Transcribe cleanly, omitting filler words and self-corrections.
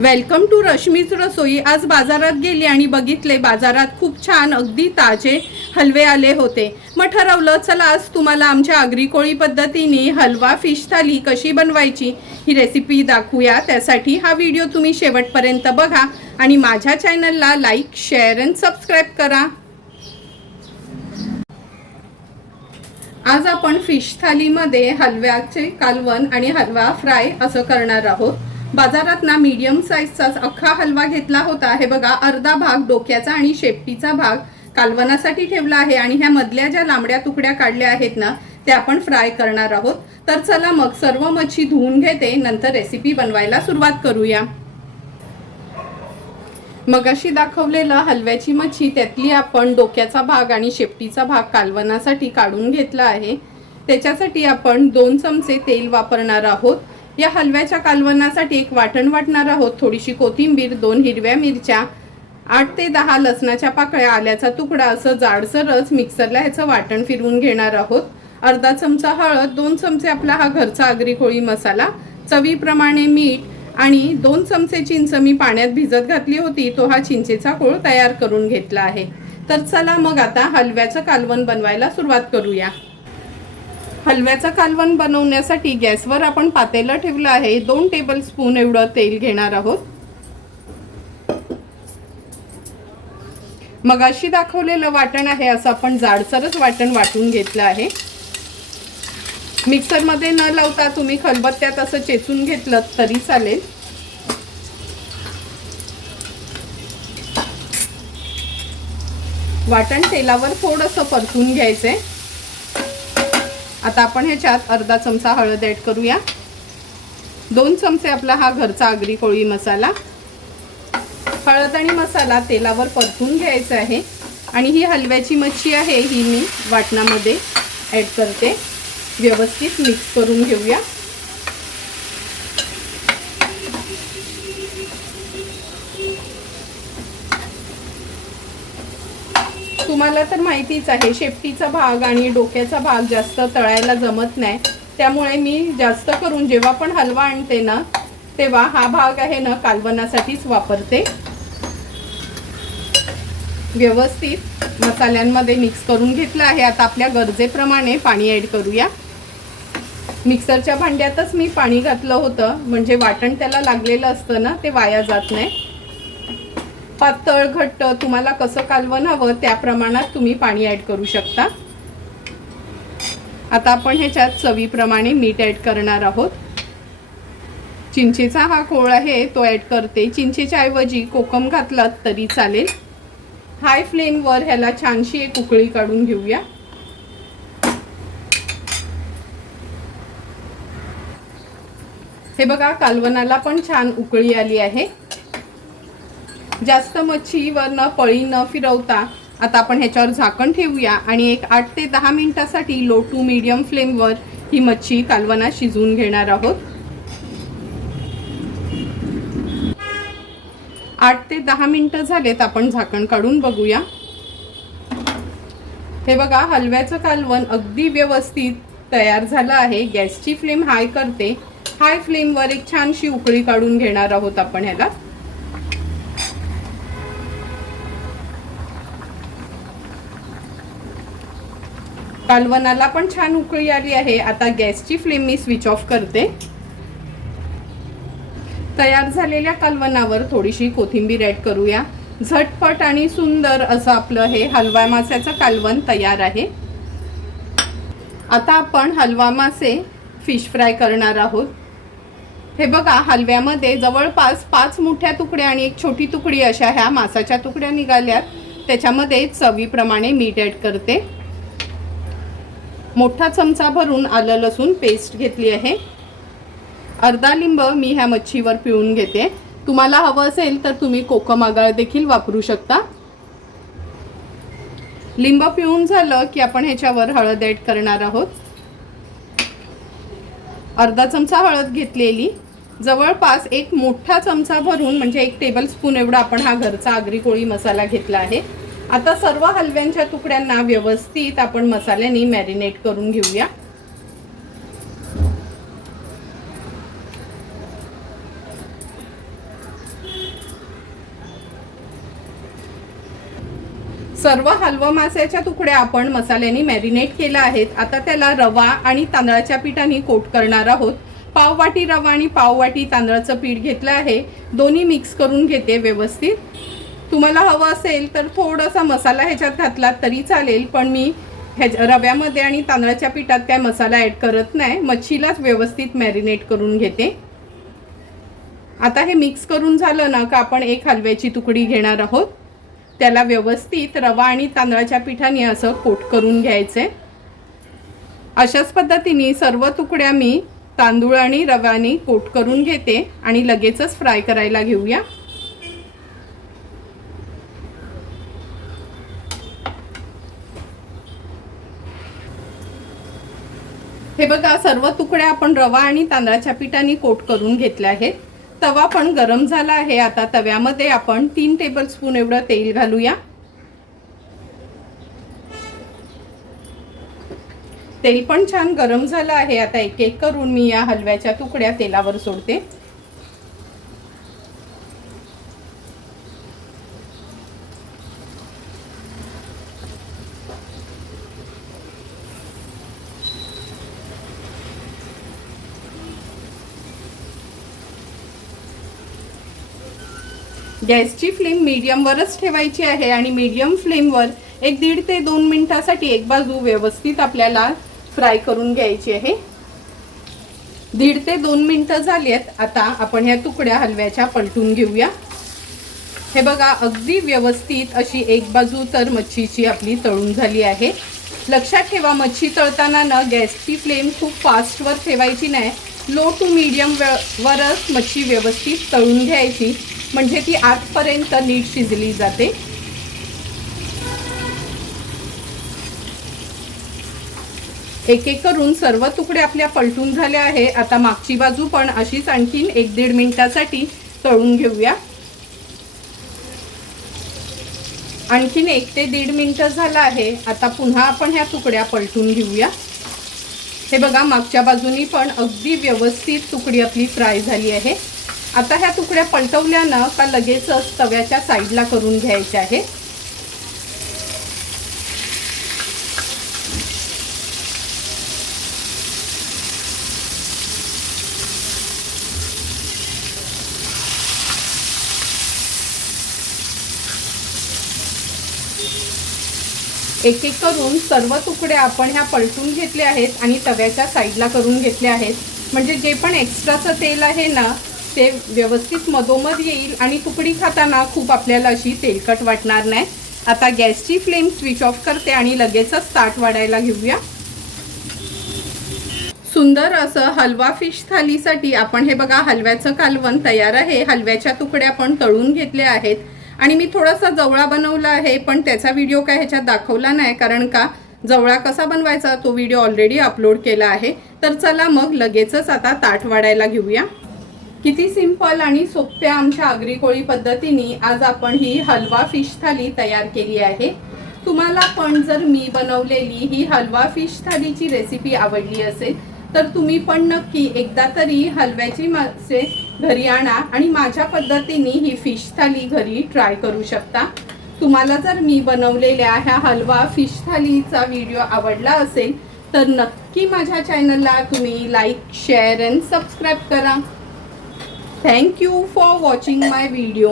Welcome to रश्मीच रसोई। आज बाजारात गेली आणि बघितले बाजारात खूप छान अगदी ताजे हलवे आले होते। मग ठरवलं चला आज तुम्हाला आमच्या आगरी कोळी पद्धतीने हलवा फिश थाली कशी बनवायची ही रेसिपी दाखवूया। त्यासाठी हा व्हिडिओ तुम्ही शेवटपर्यंत बघा आणि माझ्या चॅनलला लाईक शेअर आणि सबस्क्राइब करा। आज आपण फिश थालीमध्ये हलव्याचे कालवण आणि हलवा फ्राय असं करणार आहोत। बाजारात ना मीडियम साईजचा अख्खा हलवा घेतला होता। हे बघा, अर्धा भाग डोक्याचा आणि शेपटीचा भाग कालवणासाठी ठेवला आहे आणि ह्या मधल्या ज्या लांबड्या तुकड्या काढल्या आहेत ना त्या आपण फ्राय करणार आहोत। तर चला मग सर्व मच्छी धुवून घेते, नंतर रेसिपी बनवायला सुरुवात करूया। मगाशी दाखवलेलं हलव्याची मच्छी त्यातली आपण डोक्याचा भाग आणि शेपटीचा भाग कालवणासाठी काढून घेतला आहे। त्याच्यासाठी आपण 2 चमचे तेल वापरणार आहोत। या हलव्याच्या कालवणासाठी एक वाटण वाटणार आहोत। थोडीशी कोथिंबीर, 2 हिरव्या मिरच्या, 8 ते 10 लसणाच्या पाकळ्या, आल्याचा तुकडा असं जाडसरच मिक्सरला ह्याचं वाटण फिरवून घेणार आहोत। अर्धा चमचा हळद, 2 चमचे आपला हा घरचा आगरी कोळी मसाला, चवीप्रमाणे मीठ आणि 2 चमचे चिंच मी पाण्यात भिजत घातली होती। तो हा चिंचेचा कोळ तयार करून घेतला आहे। तर चला मग आता हलव्याचं कालवण बनवायला सुरुवात करूया। हलव्याचं कालवण बनवण्यासाठी गॅसवर आपण पातेलं ठेवलं आहे। 2 टेबलस्पून एवढं तेल घेणार आहोत। मगाशी दाखवलेलं वाटण आहे असं आपण जाडसरच वाटण वाटून घेतलं आहे। मिक्सरमध्ये न लावता तुम्ही खलबत्त्यात असं चेचून घेतलं तरी चालेल। वाटण तेलावर थोडंसं परतून घ्यायचंय। आता आपण ह्याच्यात अर्धा चमचा हळद ॲड करूया। 2 चमचे आपला हा घरचा आगरी कोळी मसाला। हळद आणि मसाला तेलावर परतून घ्यायचा आहे आणि ही हलव्याची मच्छी आहे ही मी वाटणामध्ये ॲड करते। व्यवस्थित मिक्स करून घेऊया। तुम्हाला तर माहितीच आहे शेपटीचा भाग आणि डोक्याचा भाग जास्त तळायला जमत नाही, त्यामुळे मी जास्त करून जेव्हा पण हलवा आणते ना तेव्हा हा भाग आहे ना कालवणासाठीच वापरते। व्यवस्थित मसाल्यांमध्ये मिक्स करून घेतलं आहे। आता आपल्या गरजेप्रमाणे पाणी ॲड करूया। मिक्सरच्या भांड्यातच मी पाणी घातलं होतं म्हणजे वाटण त्याला लागलेलं असतं ना ते वाया जात नाही। पातळ घट्ट तुम्हाला कसं कालवण हवं त्या प्रमाणात तुम्ही पाणी ॲड करू शकता। आता आपण ह्याच्यात चवीप्रमाणे मीठ ॲड करणार आहोत। चिंचेचा हा कोळ आहे तो ॲड करते। चिंचेच्या ऐवजी कोकम घातलात तरी चालेल। हाय फ्लेमवर ह्याला छानशी एक उकळी काढून घेऊया। हे बघा, कालवणाला पण छान उकळी आली आहे। जास्त मच्छीवर न पळी न फिरवता आता आपण ह्याच्यावर झाकण ठेवूया आणि एक 8 ते 10 मिनिटासाठी लो टू मीडियम फ्लेमवर ही मच्छी कालवणात शिजवून घेणार आहोत। 8 ते 10 मिनिटं झालेत, आपण झाकण काढून बघूया। हे बघा, हलव्याचं कालवण अगदी व्यवस्थित तयार झालं आहे। गॅसची फ्लेम हाय करते। हाय फ्लेमवर एक छानशी उकळी काढून घेणार आहोत आपण ह्याला। कालवणाला पण छान उकळी आली आहे। आता गॅसची फ्लेम मी स्विच ऑफ करते। तयार झालेल्या कालवणावर थोडीशी कोथिंबीर ॲड करूया। झटपट आणि सुंदर असं आपलं हे हलवा माशाचं कालवण तयार आहे। आता आपण हलवा मासे फिश फ्राय करणार आहोत। हे बघा, हलव्यामध्ये जवळपास 5 मोठ्या तुकड्या आणि एक छोटी तुकडी अशा ह्या मासाच्या तुकड्या निघाल्यात। त्याच्यामध्ये चवीप्रमाणे मीठ ॲड करते। मोठा चमचा भरून आलं लसूण पेस्ट घेतली आहे। अर्धा लिंब मी ह्या मच्छीवर पिळून घेते। तुम्हाला हवं असेल तर तुम्ही कोकम आगळ देखील वापरू शकता। लिंब पिळून झालं की आपण ह्याच्यावर हळद ॲड करणार आहोत। अर्धा चमचा हळद घेतलेली, जवळपास एक मोठा चमचा भरून म्हणजे 1 टेबलस्पून एवढा आपण हा घरचा आगरी कोळी मसाला घेतला आहे। आता सर्व हलव्यांच्या तुकड्यांना व्यवस्थित आपण मसाल्याने मॅरिनेट करून घेऊया। सर्व हलवा माशाच्या तुकड्या आपण मसाल्याने मॅरिनेट केल्या आहेत. आता त्याला रवा आणि तांदळाच्या पिठाने कोट करणार आहोत. पाव वाटी रवा आणि पाव वाटी तांदळाचं पीठ घेतलं आहे. दोन्ही मिक्स करून घेते व्यवस्थित. तुम्हाला हवं असेल तर थोडासा मसाला ह्याच्यात घातला तरी चालेल, पण मी रव्यामध्ये आणि तांदळाच्या पिठात काय मसाला ॲड करत नाही. मच्छीलाच व्यवस्थित मॅरिनेट करून घेते. आता हे मिक्स करून झालं ना का आपण एक हलव्याची तुकडी घेणार आहोत. त्याला व्यवस्थित रवा आणि तांदळाच्या पिठाने असं कोट करून घ्यायचे. अशाच पद्धतीने सर्व तुकड्या मी तांदूळ आणि रव्याने कोट करून घेते आणि लगेचच फ्राय करायला घेऊया. हे बघा, सर्व तुकड्या आपण रवा आणि तांदळाच्या पिठाने कोट करून घेतल्या आहेत. तवा पण गरम झाला आहे. आता तव्यामध्ये आपण 3 टेबलस्पून एवढं तेल घालूया. तेल पण छान गरम झालं आहे. आता एक एक करून मी या हलव्याच्या तुकड्या तेलावर सोडते. गॅसची फ्लेम मीडियमवरच ठेवायची आहे आणि मीडियम फ्लेमवर 1.5 ते 2 मिनिटासाठी एक बाजू व्यवस्थित आपल्याला फ्राय करून घ्यायची आहे. 1.5 ते 2 मिनिटं झाली आहेत. आता आपण ह्या तुकड्या हलव्याच्या पलटून घेऊया. हे बघा, अगदी व्यवस्थित अशी एक बाजू तर मच्छीची आपली तळून झाली आहे. लक्षात ठेवा, मच्छी तळताना ना गॅसची फ्लेम खूप फास्टवर ठेवायची नाही. लो टू मीडियम वरच मच्छी व्यवस्थित तळून घ्यायची, म्हणजे ती आतपर्यंत नीट शिजली जाते. एक एक करून सर्व तुकडे आपल्या पलटून झाले आहे. आता मागची बाजू पण अशीच आणखीन 1-1.5 मिनिटासाठी तळून घेऊया. आणखीन 1 ते 1.5 मिनिटं झालं आहे. आता पुन्हा आपण ह्या तुकड्या पलटून घेऊया. हे बघा, मागच्या बाजूनी पण अगदी व्यवस्थित तुकडी आपली फ्राय झाली आहे. आता ह्या तुकड्या पलटवल्यानं का लगेचच तव्याच्या साईडला करून घ्यायच्या आहे. एक एक करून सर्व तुकडे आपण ह्या पलटून घेतले आहेत आणि तव्याच्या साईडला करून घेतले आहेत. म्हणजे जे पण एक्स्ट्राचं तेल आहे ना ते व्यवस्थित मधोमध येईल आणि तुकडी खाताना खूप आपल्याला अशी तेलकट वाटणार नाही. आता गॅसची फ्लेम स्विच ऑफ करते आणि लगेचच ताट वाढायला घेऊया. सुंदर असं हलवा फिश थालीसाठी आपण हे बघा, हलव्याचं कालवण तयार आहे. हलव्याच्या तुकड्या पण तळून घेतल्या आहेत आणि मी थोडासा जवळा बनवला आहे, पण त्याचा व्हिडिओ काय ह्याच्यात दाखवला नाही, कारण का जवळा कसा बनवायचा तो व्हिडिओ ऑलरेडी अपलोड केला आहे. तर चला मग लगेचच आता ताट वाढायला घेऊया. किती सिंपल आणि सोप्या आमच्या आगरी कोळी पद्धतीने आज आपण ही हलवा फिश थाली तयार केली आहे. तुम्हाला पण जर मी बनवलेली ही हलवा फिश थालीची रेसिपी आवडली असेल तर तुम्ही पण नक्की एकदा तरी हलव्याची मासे घरी आणा आणि माझ्या पद्धतीने ही फिश थाली घरी ट्राय करू शकता. तुम्हाला जर मी बनवलेल्या ह्या हलवा फिश थालीचा व्हिडिओ आवडला असेल तर नक्की माझ्या चॅनलला तुम्ही लाईक, शेअर अँड सबस्क्राईब करा. Thank you for watching my video.